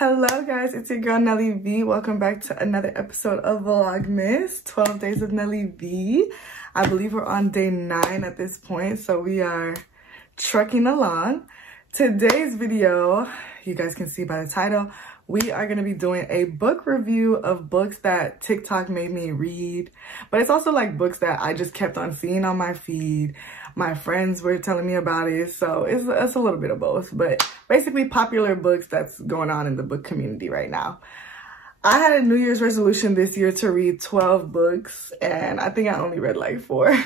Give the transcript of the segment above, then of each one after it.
Hello guys, it's your girl Nelly V. Welcome back to another episode of Vlogmas 12 Days with Nelly V. I believe we're on day 9 at this point, so we are trucking along. Today's video, you guys can see by the title, we are going to be doing a book review of books that TikTok made me read. But it's also like books that I just kept on seeing on my feed. My friends were telling me about it, so it's a little bit of both. But basically popular books that's going on in the book community right now. I had a New Year's resolution this year to read 12 books, and I think I only read like 4.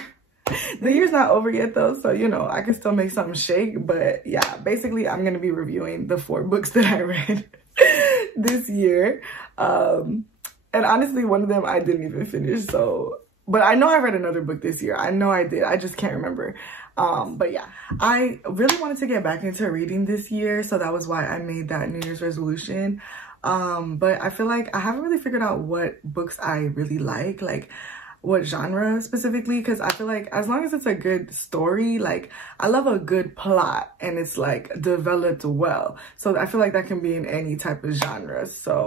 The year's not over yet though, so you know, I can still make something shake. But yeah, basically I'm going to be reviewing the 4 books that I read this year. And honestly, one of them I didn't even finish, so... But I know I read another book this year. I know I did. I just can't remember. But yeah, I really wanted to get back into reading this year. So that was why I made that New Year's resolution. But I feel like I haven't really figured out what books I really like what genre specifically. Because I feel like as long as it's a good story, like I love a good plot and it's like developed well. So I feel like that can be in any type of genre. So...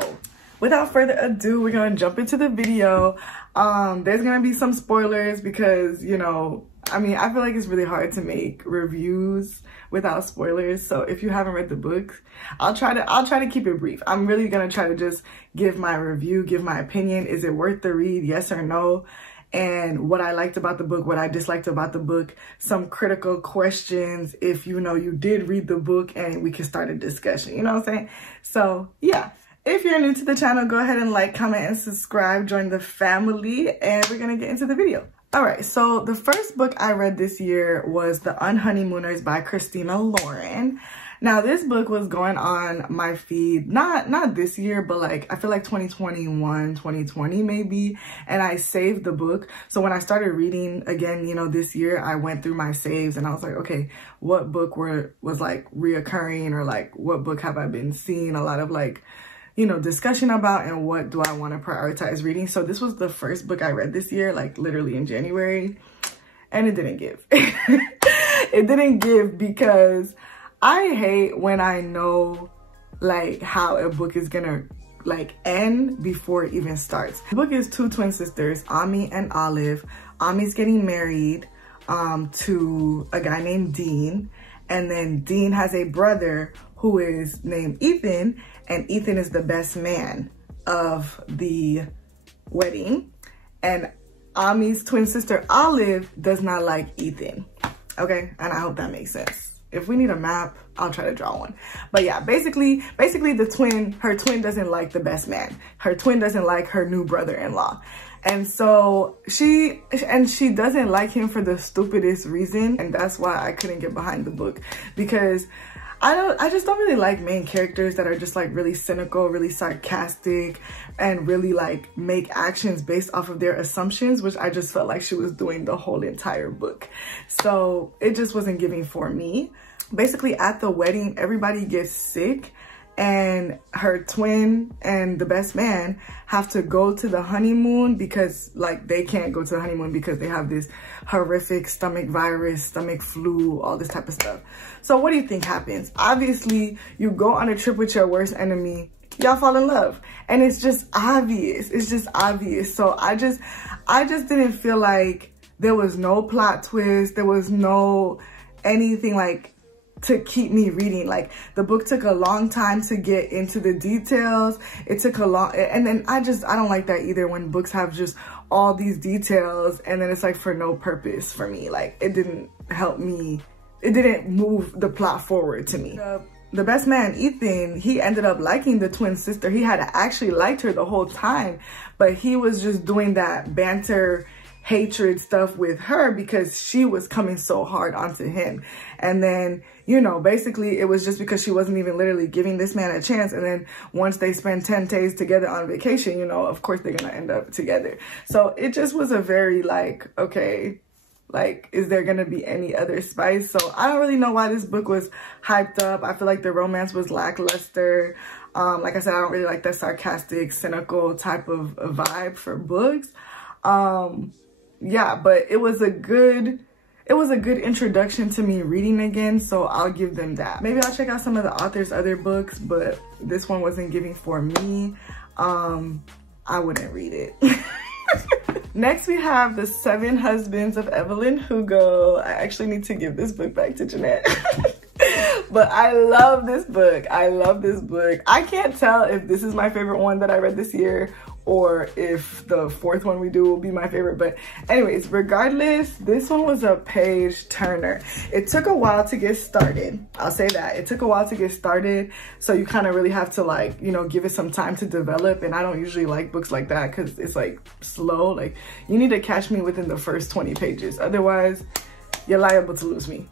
without further ado, we're gonna jump into the video. There's gonna be some spoilers because, you know, I mean, I feel like it's really hard to make reviews without spoilers. So if you haven't read the book, I'll try to keep it brief. I'm really gonna try to just give my review, give my opinion. Is it worth the read? Yes or no? And what I liked about the book, what I disliked about the book, some critical questions if, you know, you did read the book, and we can start a discussion, you know what I'm saying? So yeah. If you're new to the channel, go ahead and like, comment, and subscribe. Join the family, and we're gonna get into the video. All right, so the first book I read this year was The Unhoneymooners by Christina Lauren. Now, this book was going on my feed, not this year, but like, I feel like 2021, 2020 maybe, and I saved the book. So when I started reading again, you know, this year, I went through my saves and I was like, okay, what book was like reoccurring, or like, what book have I been seeing a lot of like, you know, discussion about, and what do I want to prioritize reading. So this was the first book I read this year, like literally in January, and it didn't give. It didn't give because I hate when I know like how a book is gonna like end before it even starts. The book is 2 twin sisters, Ami and Olive. Ami's getting married to a guy named Dean, and then Dean has a brother who is named Ethan, and Ethan is the best man of the wedding. And Ami's twin sister Olive does not like Ethan. Okay, and I hope that makes sense. If we need a map, I'll try to draw one. But yeah, basically her twin doesn't like the best man. Her twin doesn't like her new brother-in-law. And so she doesn't like him for the stupidest reason. And that's why I couldn't get behind the book, because I just don't really like main characters that are just like really cynical, really sarcastic, and really like make actions based off of their assumptions, which I just felt like she was doing the whole entire book. So it just wasn't giving for me. Basically at the wedding, everybody gets sick, and her twin and the best man have to go to the honeymoon because like they can't go to the honeymoon because they have this horrific stomach virus, stomach flu, all this type of stuff. So what do you think happens? Obviously, you go on a trip with your worst enemy, y'all fall in love, and it's just obvious. It's just obvious. So I just didn't feel like there was no plot twist. There was no anything like to keep me reading. Like the book took a long time to get into the details. It took a long, and then I don't like that either, when books have just all these details and then it's like for no purpose for me. Like it didn't help me. It didn't move the plot forward to me. The best man, Ethan, he ended up liking the twin sister. He had actually liked her the whole time, but he was just doing that banter hatred stuff with her because she was coming so hard onto him. And then, you know, basically it was just because she wasn't even literally giving this man a chance. And then once they spend 10 days together on vacation, you know, of course they're gonna end up together. So it just was a very like, okay, like, is there gonna be any other spice? So I don't really know why this book was hyped up. I feel like the romance was lackluster. Like I said, I don't really like that sarcastic, cynical type of vibe for books. Yeah, but it was a good it was a good introduction to me reading again, so I'll give them that. Maybe I'll check out some of the author's other books, but this one wasn't giving for me. I wouldn't read it. Next, we have The 7 Husbands of Evelyn Hugo. I actually need to give this book back to Jeanette. But I love this book. I love this book. I can't tell if this is my favorite one that I read this year or if the 4th one we do will be my favorite. But anyways, regardless, this one was a page turner. It took a while to get started. I'll say that. It took a while to get started. So you kind of really have to, like, you know, give it some time to develop. And I don't usually like books like that because it's like slow. Like, you need to catch me within the first 20 pages. Otherwise, you're liable to lose me.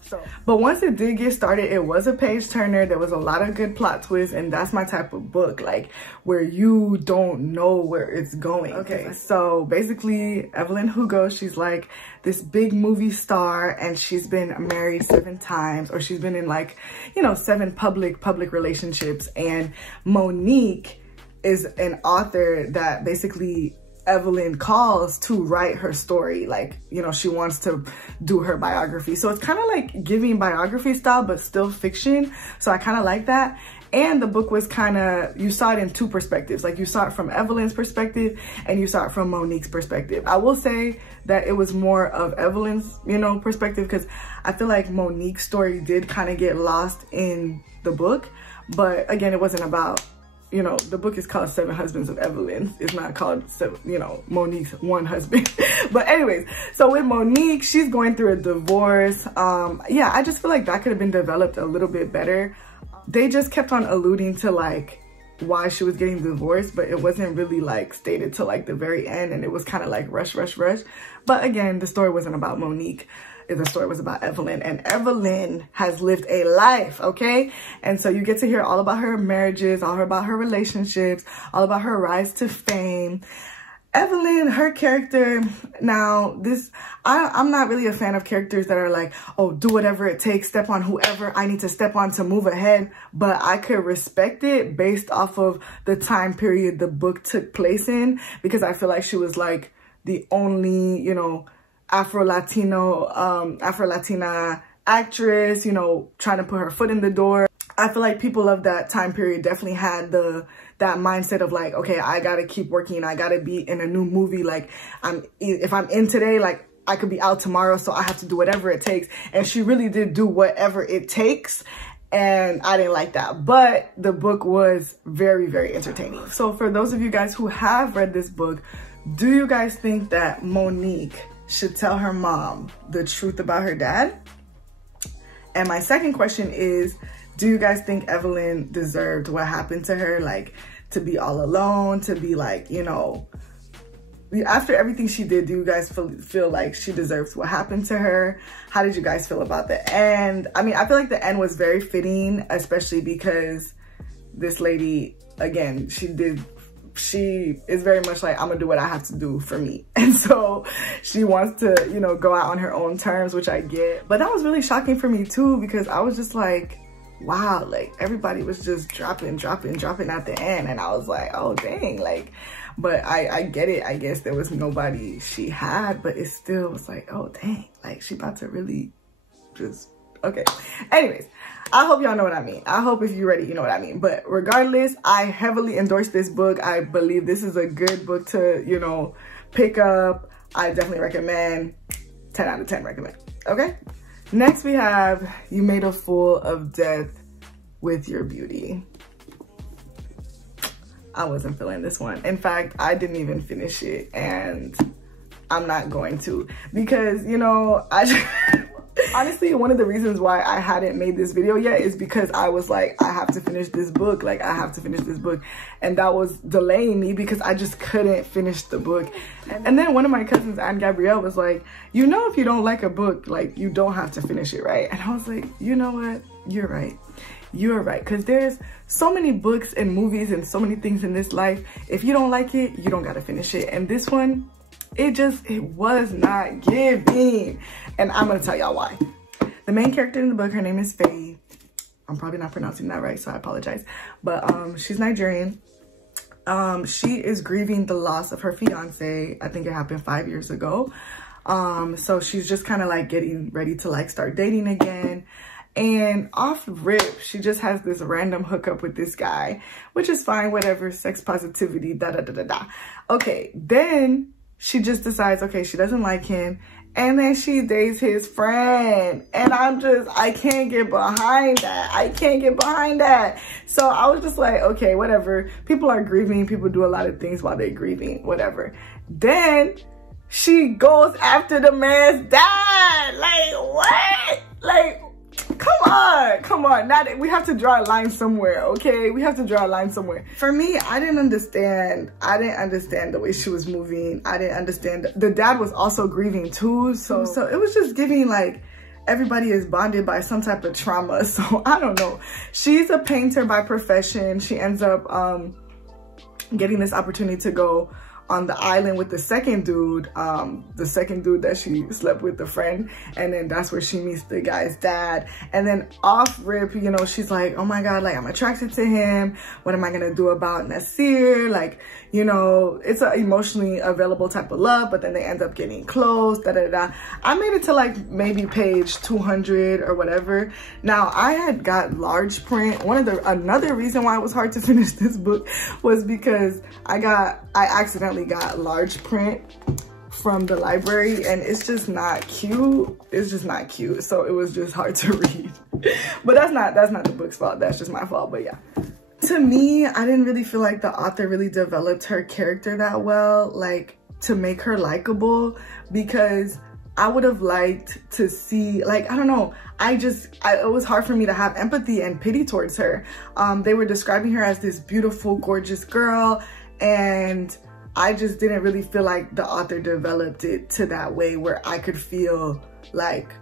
But once it did get started, it was a page turner. There was a lot of good plot twists, and that's my type of book, like where you don't know where it's going. Okay, so basically Evelyn Hugo, she's like this big movie star, and she's been married 7 times, or she's been in, like, you know, 7 public relationships. And Monique is an author that basically Evelyn calls to write her story. Like, you know, she wants to do her biography. So it's kind of like giving biography style, but still fiction. So I kind of like that. And the book was kind of, you saw it in 2 perspectives. Like, you saw it from Evelyn's perspective and you saw it from Monique's perspective. I will say that it was more of Evelyn's, you know, perspective, because I feel like Monique's story did kind of get lost in the book. But again, it wasn't about, you know, the book is called 7 Husbands of Evelyn. It's not called, you know, Monique's 1 husband. But anyways, so with Monique, she's going through a divorce. Yeah, I just feel like that could have been developed a little bit better. They just kept on alluding to, like, why she was getting divorced, but it wasn't really, like, stated till, like, the very end. And it was kind of like rush. But again, the story wasn't about Monique. The story was about Evelyn, and Evelyn has lived a life, okay? And so you get to hear all about her marriages, all about her relationships, all about her rise to fame. Evelyn, her character, now this, I'm not really a fan of characters that are like, oh, do whatever it takes, step on whoever I need to step on to move ahead. But I could respect it based off of the time period the book took place in, because I feel like she was like the only, you know, Afro-Latina actress, you know, trying to put her foot in the door. I feel like people of that time period definitely had that mindset of like, okay, I gotta keep working. I gotta be in a new movie. Like, if I'm in today, like, I could be out tomorrow, so I have to do whatever it takes. And she really did do whatever it takes. And I didn't like that. But the book was very, very entertaining. So for those of you guys who have read this book, do you guys think that Monique should tell her mom the truth about her dad? And my second question is, do you guys think Evelyn deserved what happened to her? Like, to be all alone, to be like, you know, after everything she did, do you guys feel like she deserves what happened to her? How did you guys feel about the end? I mean, I feel like the end was very fitting, especially because this lady, again, she is very much like, I'm gonna do what I have to do for me. And so she wants to, you know, go out on her own terms, which I get. But that was really shocking for me too, because I was just like, wow, like everybody was just dropping at the end. And I was like, oh dang, like, but I get it. I guess there was nobody she had, but it still was like, oh dang, like she about to really just, okay. Anyways, I hope y'all know what I mean. I hope if you're ready, you know what I mean. But regardless, I heavily endorse this book. I believe this is a good book to, you know, pick up. I definitely recommend. 10 out of 10 recommend. Okay? Next we have You Made a Fool of Death with Your Beauty. I wasn't feeling this one. In fact, I didn't even finish it, and I'm not going to, because, you know, honestly, one of the reasons why I hadn't made this video yet is because I was like, I have to finish this book. Like, I have to finish this book. And that was delaying me because I just couldn't finish the book. And then one of my cousins, Aunt Gabrielle, was like, you know, if you don't like a book, like, you don't have to finish it, right? And I was like, you know what? You're right. You're right. Because there's so many books and movies and so many things in this life. If you don't like it, you don't got to finish it. And this one, it was not giving. And I'm gonna tell y'all why. The main character in the book, her name is Faye. I'm probably not pronouncing that right, so I apologize. But she's Nigerian. She is grieving the loss of her fiance. I think it happened 5 years ago. So she's just kind of like getting ready to like start dating again. And off rip, she just has this random hookup with this guy, which is fine, whatever, sex positivity, da da da da da. Okay, then she just decides, okay, she doesn't like him. And then she dates his friend. And I can't get behind that. I can't get behind that. So I was just like, okay, whatever. People are grieving. People do a lot of things while they're grieving, whatever. Then she goes after the man's dad. Like, what? Like, come on. Now we have to draw a line somewhere, okay? We have to draw a line somewhere. For me, I didn't understand the way she was moving. I didn't understand. The dad was also grieving too. So it was just giving like everybody is bonded by some type of trauma. So I don't know. She's a painter by profession. She ends up getting this opportunity to go on the island with the second dude that she slept with, the friend. And then that's where she meets the guy's dad. And then off rip, you know, she's like, oh my God, like I'm attracted to him. What am I gonna do about Nasir? Like, you know, it's an emotionally available type of love, but then they end up getting close, da da da. I made it to like maybe page 200 or whatever. Now I had got large print. Another reason why it was hard to finish this book was because I accidentally got large print from the library, and it's just not cute. It's just not cute. So it was just hard to read. But that's not the book's fault. That's just my fault. But yeah. To me, I didn't really feel like the author really developed her character that well, like to make her likable, because I would have liked to see, like, I don't know, it was hard for me to have empathy and pity towards her. They were describing her as this beautiful, gorgeous girl, and I just didn't really feel like the author developed it to that way where I could feel like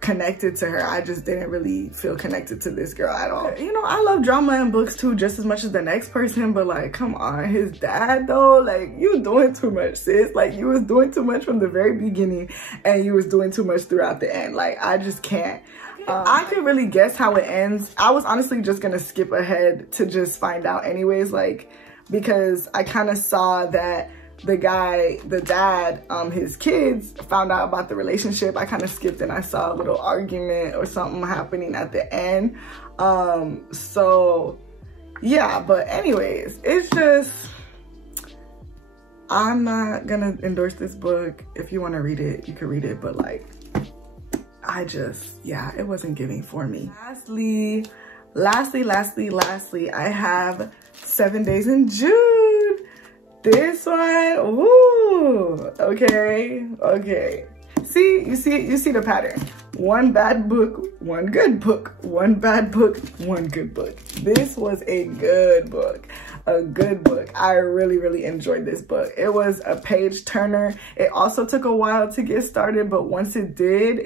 connected to her. I just didn't really feel connected to this girl at all. You know, I love drama in books too, just as much as the next person, but like, come on, his dad though, like, you doing too much, sis. Like, you was doing too much from the very beginning, and you was doing too much throughout the end. Like, I just can't. I could really guess how it ends. I was honestly just gonna skip ahead to just find out anyways, like, because I kind of saw that the dad, his kids found out about the relationship. I kind of skipped and I saw a little argument or something happening at the end. So yeah, but anyways, it's just, I'm not gonna endorse this book. If you want to read it, you can read it, but like, yeah, it wasn't giving for me. Lastly, I have 7 Days in June. This one, ooh, okay. See, you see the pattern. One bad book, one good book, one bad book, one good book. This was a good book. I really enjoyed this book. It was a page turner. It also took a while to get started, but once it did.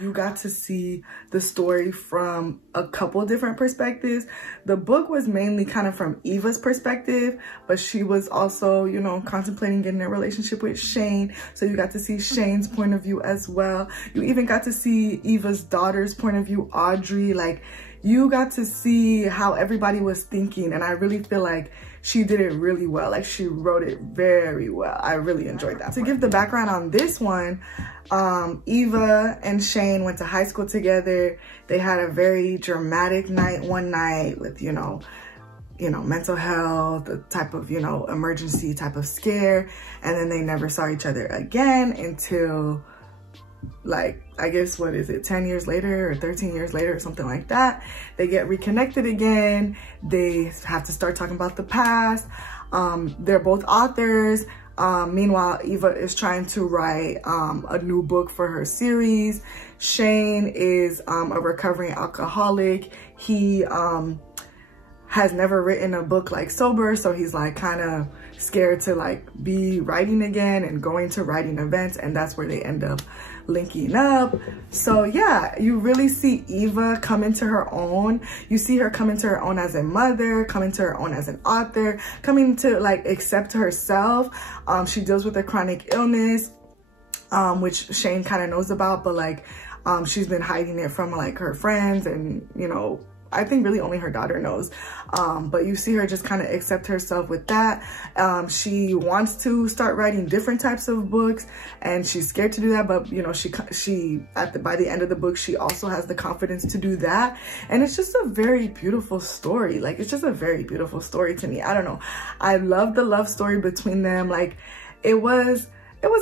You got to see the story from a couple different perspectives. The book was mainly kind of from Eva's perspective, but she was also, you know, contemplating getting a relationship with Shane. So you got to see Shane's point of view as well. You even got to see Eva's daughter's point of view, Audrey. Like, you got to see how everybody was thinking, and I really feel like she did it really well. Like, she wrote it very well. I really enjoyed that. To give the background on this one, Eva and Shane went to high school together. They had a very dramatic night one night with, you know, mental health, the type of, you know, emergency type of scare. And then they never saw each other again until, like, I guess, what is it, 10 years later or 13 years later or something like that. They get reconnected again. They have to start talking about the past. They're both authors. Meanwhile, Eva is trying to write a new book for her series. Shane is a recovering alcoholic. He has never written a book like sober, so he's like kind of scared to like be writing again and going to writing events, and that's where they end up linking up. So yeah, you really see Eva come into her own. You see her come into her own as a mother, come into her own as an author, coming to like accept herself. She deals with a chronic illness, which Shane kind of knows about, but like she's been hiding it from like her friends and, you know, I think really only her daughter knows. But you see her just kind of accept herself with that. She wants to start writing different types of books, and she's scared to do that, but you know, by the end of the book, she also has the confidence to do that. And it's just a very beautiful story. Like, it's just a very beautiful story to me. I don't know, I love the love story between them. Like, it was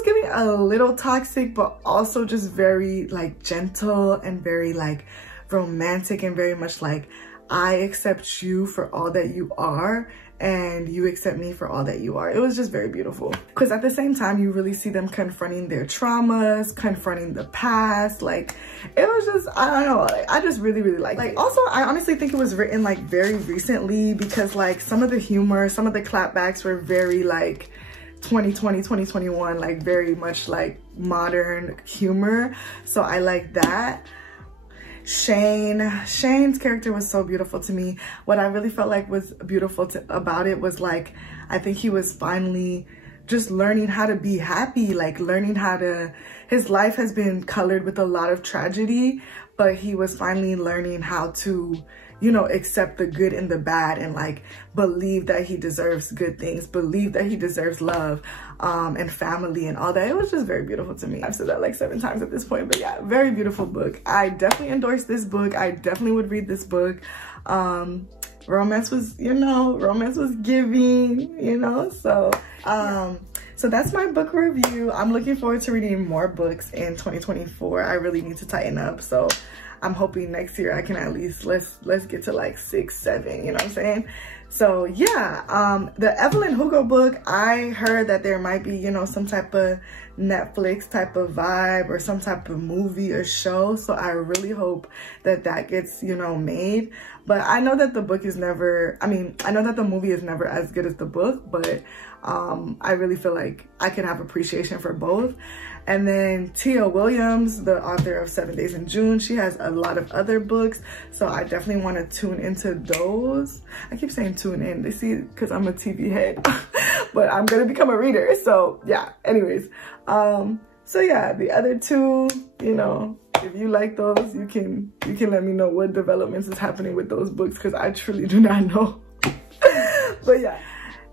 giving a little toxic, but also just very like gentle and very like romantic, and very much like, I accept you for all that you are, and you accept me for all that you are. It was just very beautiful, because at the same time, you really see them confronting their traumas, confronting the past. Like, it was just, I don't know, like, I just really like also, I honestly think it was written like very recently, because like some of the humor, some of the clapbacks were very like 2020, 2021, like very much like modern humor. So I like that. Shane's character was so beautiful to me. What I really felt like was beautiful about it was like, I think he was finally just learning how to be happy, like learning how to, his life has been colored with a lot of tragedy, but he was finally learning how to, you know, accept the good and the bad, and like believe that he deserves good things, believe that he deserves love, and family and all that. It was just very beautiful to me. I've said that like 7 times at this point, but yeah, very beautiful book. I definitely endorse this book. I definitely would read this book. Romance was, you know, romance was giving, you know, so so that's my book review. I'm looking forward to reading more books in 2024. I really need to tighten up, so I'm hoping next year I can at least, let's get to like 6, 7, you know what I'm saying? So yeah, the Evelyn Hugo book, I heard that there might be, you know, some type of Netflix type of vibe or some type of movie or show. So I really hope that that gets, you know, made. But I know that the book is never, I mean, I know that the movie is never as good as the book, but I really feel like I can have appreciation for both. And then Tia Williams, the author of 7 Days in June, she has a lot of other books, so I definitely want to tune into those. I keep saying tune in, they see, because I'm a TV head, but I'm gonna become a reader, so yeah. Anyways, so yeah, the other 2, you know, if you like those, you can let me know what developments is happening with those books, because I truly do not know. But yeah,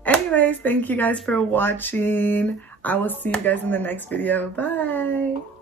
anyways, thank you guys for watching. I will see you guys in the next video. Bye.